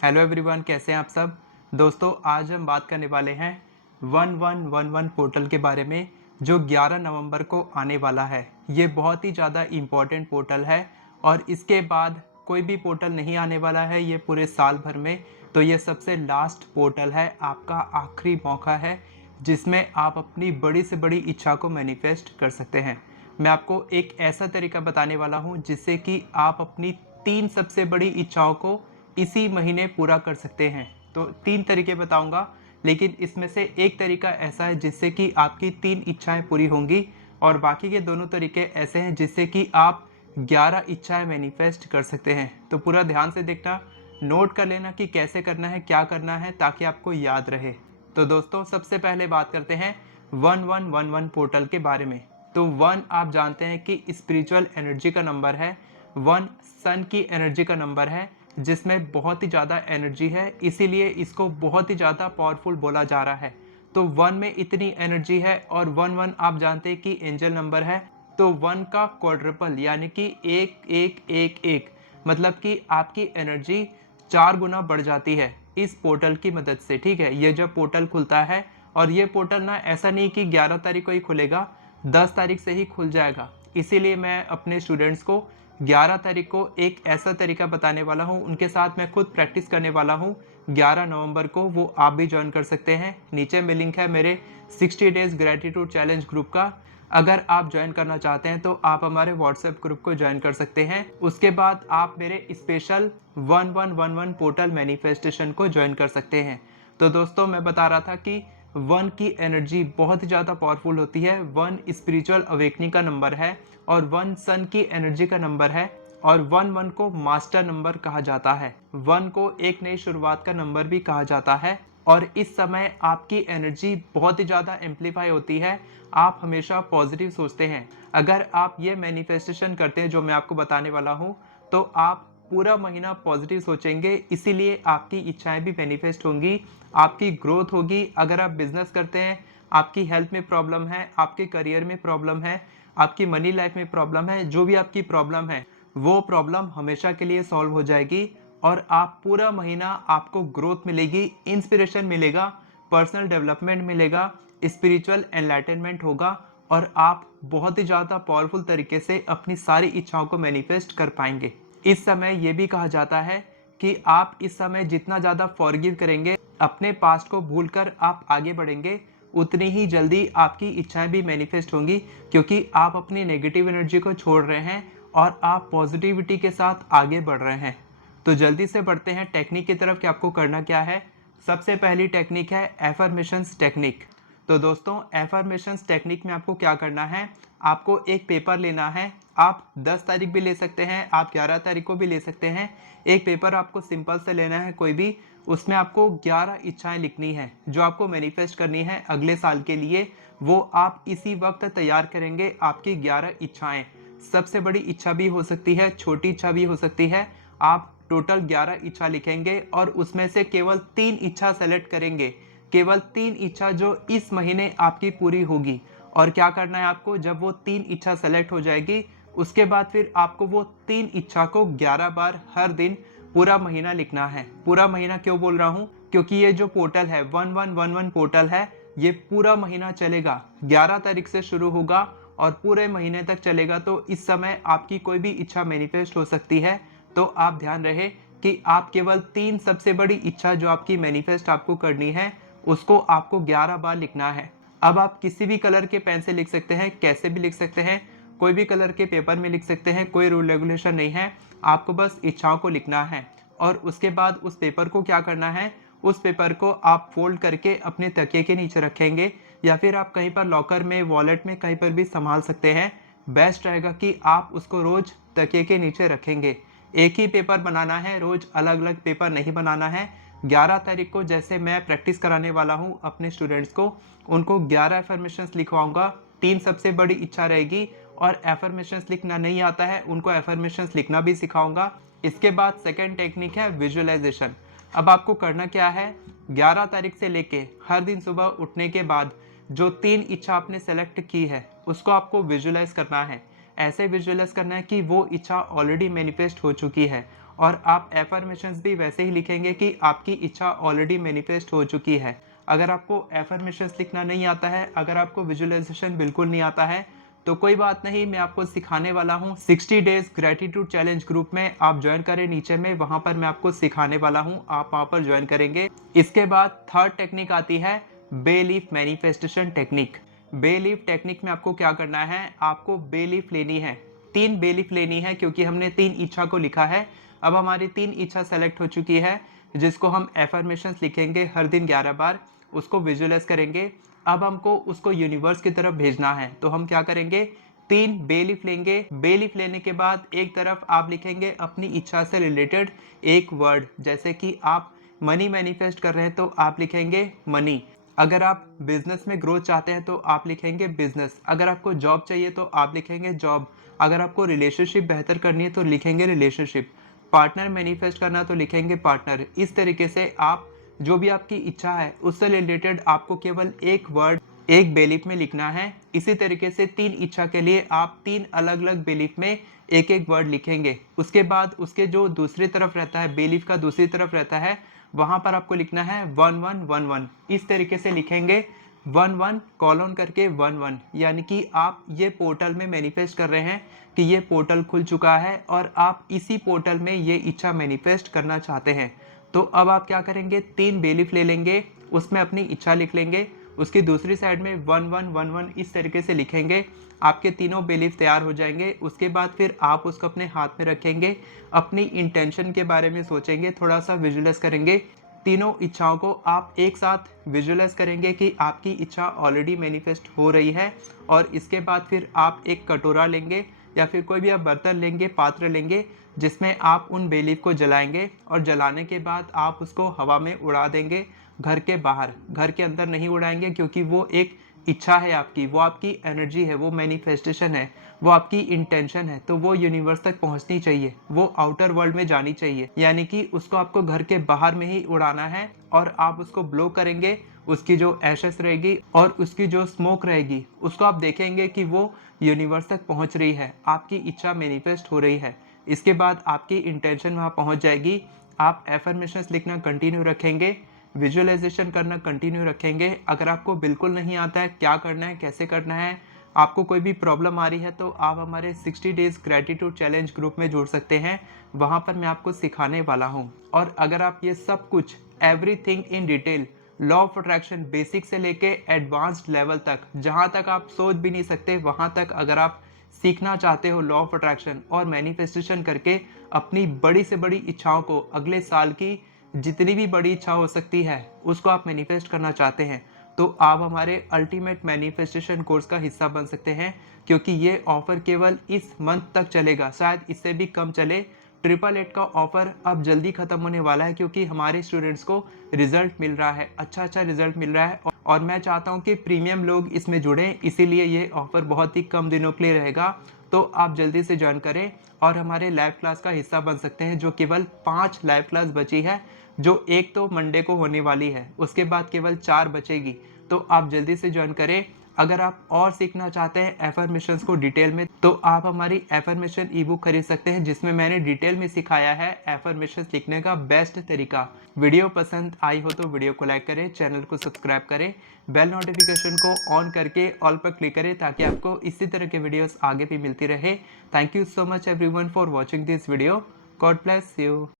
Hello everyone, कैसे हैं आप सब। दोस्तों, आज हम बात करने वाले हैं 1111 पोर्टल के बारे में, जो 11 नवंबर को आने वाला है। ये बहुत ही ज़्यादा इम्पोर्टेंट पोर्टल है और इसके बाद कोई भी पोर्टल नहीं आने वाला है ये पूरे साल भर में। तो ये सबसे लास्ट पोर्टल है, आपका आखिरी मौका है जिसमें आप अपनी बड़ी से बड़ी इच्छा को मैनिफेस्ट कर सकते हैं। मैं आपको एक ऐसा तरीका बताने वाला हूँ जिससे कि आप अपनी 3 सबसे बड़ी इच्छाओं को इसी महीने पूरा कर सकते हैं। तो 3 तरीके बताऊंगा, लेकिन इसमें से एक तरीका ऐसा है जिससे कि आपकी 3 इच्छाएं पूरी होंगी और बाकी के दोनों तरीके ऐसे हैं जिससे कि आप 11 इच्छाएं मैनिफेस्ट कर सकते हैं। तो पूरा ध्यान से देखना, नोट कर लेना कि कैसे करना है, क्या करना है, ताकि आपको याद रहे। तो दोस्तों, सबसे पहले बात करते हैं 1111 पोर्टल के बारे में। तो 1 आप जानते हैं कि स्पिरिचुअल एनर्जी का नंबर है। 1 सन की एनर्जी का नंबर है जिसमें बहुत ही ज़्यादा एनर्जी है, इसीलिए इसको बहुत ही ज़्यादा पावरफुल बोला जा रहा है। तो 1 में इतनी एनर्जी है और 11 आप जानते हैं कि एंजल नंबर है। तो 1 का क्वाड्रपल यानी कि 1111 मतलब कि आपकी एनर्जी 4 गुना बढ़ जाती है इस पोर्टल की मदद से। ठीक है, ये जब पोर्टल खुलता है, और ये पोर्टल ना ऐसा नहीं कि 11 तारीख को ही खुलेगा, 10 तारीख से ही खुल जाएगा। इसीलिए मैं अपने स्टूडेंट्स को 11 तारीख को एक ऐसा तरीका बताने वाला हूँ, उनके साथ मैं खुद प्रैक्टिस करने वाला हूँ 11 नवंबर को। वो आप भी ज्वाइन कर सकते हैं। नीचे में लिंक है मेरे 60 डेज ग्रेटिट्यूड चैलेंज ग्रुप का। अगर आप ज्वाइन करना चाहते हैं तो आप हमारे व्हाट्सएप ग्रुप को ज्वाइन कर सकते हैं। उसके बाद आप मेरे स्पेशल 1111 पोर्टल मैनिफेस्टेशन को ज्वाइन कर सकते हैं। तो दोस्तों, मैं बता रहा था कि 1 की एनर्जी बहुत ही ज़्यादा पावरफुल होती है। 1 स्पिरिचुअल अवेकनिंग का नंबर है और 1 सन की एनर्जी का नंबर है और 1 को मास्टर नंबर कहा जाता है। 1 को एक नई शुरुआत का नंबर भी कहा जाता है और इस समय आपकी एनर्जी बहुत ही ज़्यादा एम्पलीफाई होती है। आप हमेशा पॉजिटिव सोचते हैं। अगर आप ये मैनिफेस्टेशन करते हैं जो मैं आपको बताने वाला हूँ, तो आप पूरा महीना पॉजिटिव सोचेंगे, इसीलिए आपकी इच्छाएं भी मैनिफेस्ट होंगी, आपकी ग्रोथ होगी। अगर आप बिजनेस करते हैं, आपकी हेल्थ में प्रॉब्लम है, आपके करियर में प्रॉब्लम है, आपकी मनी लाइफ में प्रॉब्लम है, जो भी आपकी प्रॉब्लम है वो प्रॉब्लम हमेशा के लिए सॉल्व हो जाएगी और आप पूरा महीना आपको ग्रोथ मिलेगी, इंस्पिरेशन मिलेगा, पर्सनल डेवलपमेंट मिलेगा, स्पिरिचुअल एनलाइटनमेंट होगा और आप बहुत ही ज़्यादा पावरफुल तरीके से अपनी सारी इच्छाओं को मैनिफेस्ट कर पाएंगे। इस समय ये भी कहा जाता है कि आप इस समय जितना ज़्यादा फॉरगिव करेंगे, अपने पास्ट को भूलकर आप आगे बढ़ेंगे, उतनी ही जल्दी आपकी इच्छाएं भी मैनिफेस्ट होंगी, क्योंकि आप अपनी नेगेटिव एनर्जी को छोड़ रहे हैं और आप पॉजिटिविटी के साथ आगे बढ़ रहे हैं। तो जल्दी से बढ़ते हैं टेक्निक की तरफ कि आपको करना क्या है। सबसे पहली टेक्निक है एफर्मेशंस टेक्निक। तो दोस्तों, एफर्मेशंस टेक्निक में आपको क्या करना है, आपको एक पेपर लेना है। आप 10 तारीख भी ले सकते हैं, आप 11 तारीख को भी ले सकते हैं। एक पेपर आपको सिंपल से लेना है कोई भी, उसमें आपको 11 इच्छाएं लिखनी है जो आपको मैनिफेस्ट करनी है अगले साल के लिए। वो आप इसी वक्त तैयार करेंगे, आपकी 11 इच्छाएं। सबसे बड़ी इच्छा भी हो सकती है, छोटी इच्छा भी हो सकती है। आप टोटल 11 इच्छा लिखेंगे और उसमें से केवल 3 इच्छा सेलेक्ट करेंगे, केवल 3 इच्छा जो इस महीने आपकी पूरी होगी। और क्या करना है आपको, जब वो 3 इच्छा सेलेक्ट हो जाएगी, उसके बाद फिर आपको वो 3 इच्छा को 11 बार हर दिन पूरा महीना लिखना है। पूरा महीना क्यों बोल रहा हूँ, क्योंकि ये जो पोर्टल है 1111 पोर्टल है, ये पूरा महीना चलेगा। 11 तारीख से शुरू होगा और पूरे महीने तक चलेगा। तो इस समय आपकी कोई भी इच्छा मैनिफेस्ट हो सकती है। तो आप ध्यान रहे कि आप केवल 3 सबसे बड़ी इच्छा जो आपकी मैनिफेस्ट आपको करनी है, उसको आपको 11 बार लिखना है। अब आप किसी भी कलर के पेन से लिख सकते हैं, कैसे भी लिख सकते हैं, कोई भी कलर के पेपर में लिख सकते हैं, कोई रूल रेगुलेशन नहीं है। आपको बस इच्छाओं को लिखना है और उसके बाद उस पेपर को क्या करना है, उस पेपर को आप फोल्ड करके अपने तकिए के नीचे रखेंगे या फिर आप कहीं पर लॉकर में, वॉलेट में, कहीं पर भी संभाल सकते हैं। बेस्ट रहेगा कि आप उसको रोज तकिए के नीचे रखेंगे। एक ही पेपर बनाना है, रोज अलग अलग पेपर नहीं बनाना है। 11 तारीख को जैसे मैं प्रैक्टिस कराने वाला हूँ अपने स्टूडेंट्स को, उनको 11 एफर्मेशंस लिखवाऊंगा। 3 सबसे बड़ी इच्छा रहेगी और एफर्मेशंस लिखना नहीं आता है उनको एफर्मेशंस लिखना भी सिखाऊंगा। इसके बाद सेकेंड टेक्निक है विजुअलाइजेशन। अब आपको करना क्या है, 11 तारीख से लेके हर दिन सुबह उठने के बाद जो 3 इच्छा आपने सेलेक्ट की है उसको आपको विजुअलाइज करना है। ऐसे विजुअलाइज करना है कि वो इच्छा ऑलरेडी मैनिफेस्ट हो चुकी है और आप एफर्मेशंस भी वैसे ही लिखेंगे कि आपकी इच्छा ऑलरेडी मैनिफेस्ट हो चुकी है। अगर आपको एफर्मेशंस लिखना नहीं आता है, अगर आपको विजुअलाइजेशन बिल्कुल नहीं आता है, तो कोई बात नहीं, मैं आपको सिखाने वाला हूँ। 60 डेज ग्रेटिट्यूड चैलेंज ग्रुप में आप ज्वाइन करें, नीचे में वहां पर मैं आपको सिखाने वाला हूँ, आप वहां पर ज्वाइन करेंगे। इसके बाद थर्ड टेक्निक आती है bay leaf manifestation technique. Bay leaf technique में आपको क्या करना है, आपको बे लीफ लेनी है, 3 बे लीफ लेनी है, क्योंकि हमने 3 इच्छा को लिखा है। अब हमारी 3 इच्छा सेलेक्ट हो चुकी है, जिसको हम एफर्मेशंस लिखेंगे हर दिन 11 बार, उसको विजुअलाइज करेंगे। अब हमको उसको यूनिवर्स की तरफ भेजना है, तो हम क्या करेंगे, 3 बे लीफ लेंगे। बे लीफ लेने के बाद एक तरफ आप लिखेंगे अपनी इच्छा से रिलेटेड एक वर्ड, जैसे कि आप मनी मैनिफेस्ट कर रहे हैं तो आप लिखेंगे मनी। अगर आप बिजनेस में ग्रोथ चाहते हैं तो आप लिखेंगे बिजनेस। अगर आपको जॉब चाहिए तो आप लिखेंगे जॉब। अगर आपको रिलेशनशिप बेहतर करनी है तो लिखेंगे रिलेशनशिप। पार्टनर मैनिफेस्ट करना तो लिखेंगे पार्टनर। इस तरीके से आप जो भी आपकी इच्छा है उससे रिलेटेड आपको केवल एक वर्ड एक बेलीफ में लिखना है। इसी तरीके से 3 इच्छा के लिए आप 3 अलग अलग बेलीफ में एक एक वर्ड लिखेंगे। उसके बाद उसके जो दूसरी तरफ रहता है, बेलीफ का दूसरी तरफ रहता है, वहां पर आपको लिखना है 1111। इस तरीके से लिखेंगे 11 कॉलन करके 11, यानी कि आप ये पोर्टल में मैनिफेस्ट कर रहे हैं कि ये पोर्टल खुल चुका है और आप इसी पोर्टल में ये इच्छा मैनिफेस्ट करना चाहते हैं। तो अब आप क्या करेंगे, 3 बेलीफ ले लेंगे, उसमें अपनी इच्छा लिख लेंगे, उसकी दूसरी साइड में 1111 इस तरीके से लिखेंगे। आपके तीनों बेलीफ तैयार हो जाएंगे। उसके बाद फिर आप उसको अपने हाथ में रखेंगे, अपनी इंटेंशन के बारे में सोचेंगे, थोड़ा सा विजुअलाइज करेंगे। तीनों इच्छाओं को आप एक साथ विजुअलाइज करेंगे कि आपकी इच्छा ऑलरेडी मैनिफेस्ट हो रही है। और इसके बाद फिर आप एक कटोरा लेंगे या फिर कोई भी आप बर्तन लेंगे, पात्र लेंगे, जिसमें आप उन बेलीफ को जलाएंगे और जलाने के बाद आप उसको हवा में उड़ा देंगे घर के बाहर। घर के अंदर नहीं उड़ाएंगे, क्योंकि वो एक इच्छा है आपकी, वो आपकी एनर्जी है, वो मैनिफेस्टेशन है, वो आपकी इंटेंशन है, तो वो यूनिवर्स तक पहुंचनी चाहिए, वो आउटर वर्ल्ड में जानी चाहिए। यानी कि उसको आपको घर के बाहर में ही उड़ाना है और आप उसको ब्लो करेंगे। उसकी जो एशेस रहेगी और उसकी जो स्मोक रहेगी, उसको आप देखेंगे कि वो यूनिवर्स तक पहुंच रही है, आपकी इच्छा मैनिफेस्ट हो रही है। इसके बाद आपकी इंटेंशन वहां पहुंच जाएगी। आप एफर्मेशंस लिखना कंटिन्यू रखेंगे, विजुअलाइजेशन करना कंटिन्यू रखेंगे। अगर आपको बिल्कुल नहीं आता है क्या करना है, कैसे करना है, आपको कोई भी प्रॉब्लम आ रही है, तो आप हमारे 60 डेज ग्रेटिट्यूड चैलेंज ग्रुप में जुड़ सकते हैं। वहां पर मैं आपको सिखाने वाला हूं। और अगर आप ये सब कुछ everything in detail, law of attraction basic से लेके एडवांस्ड लेवल तक, जहां तक आप सोच भी नहीं सकते वहां तक अगर आप सीखना चाहते हो लॉ ऑफ अट्रैक्शन और मैनिफेस्टेशन करके अपनी बड़ी से बड़ी इच्छाओं को, अगले साल की जितनी भी बड़ी इच्छा हो सकती है उसको आप मैनिफेस्ट करना चाहते हैं, तो आप हमारे अल्टीमेट मैनिफेस्टेशन कोर्स का हिस्सा बन सकते हैं। क्योंकि ये ऑफर केवल इस मंथ तक चलेगा, शायद इससे भी कम चले। 888 का ऑफर अब जल्दी खत्म होने वाला है, क्योंकि हमारे स्टूडेंट्स को रिजल्ट मिल रहा है, अच्छा रिजल्ट मिल रहा है। और मैं चाहता हूं कि प्रीमियम लोग इसमें जुड़ें, इसीलिए ये ऑफर बहुत ही कम दिनों के लिए रहेगा। तो आप जल्दी से ज्वाइन करें और हमारे लाइव क्लास का हिस्सा बन सकते हैं, जो केवल 5 लाइव क्लास बची है, जो एक तो मंडे को होने वाली है, उसके बाद केवल 4 बचेगी। तो आप जल्दी से ज्वाइन करें। अगर आप और सीखना चाहते हैं एफर्मेशंस को डिटेल में, तो आप हमारी एफर्मेशन ई बुक खरीद सकते हैं, जिसमें मैंने डिटेल में सिखाया है एफर्मेशंस लिखने का बेस्ट तरीका। वीडियो पसंद आई हो तो वीडियो को लाइक करें, चैनल को सब्सक्राइब करें, बेल नोटिफिकेशन को ऑन करके ऑल पर क्लिक करें, ताकि आपको इसी तरह के वीडियोस आगे भी मिलती रहे। Thank you so much everyone for watching this video. God bless you.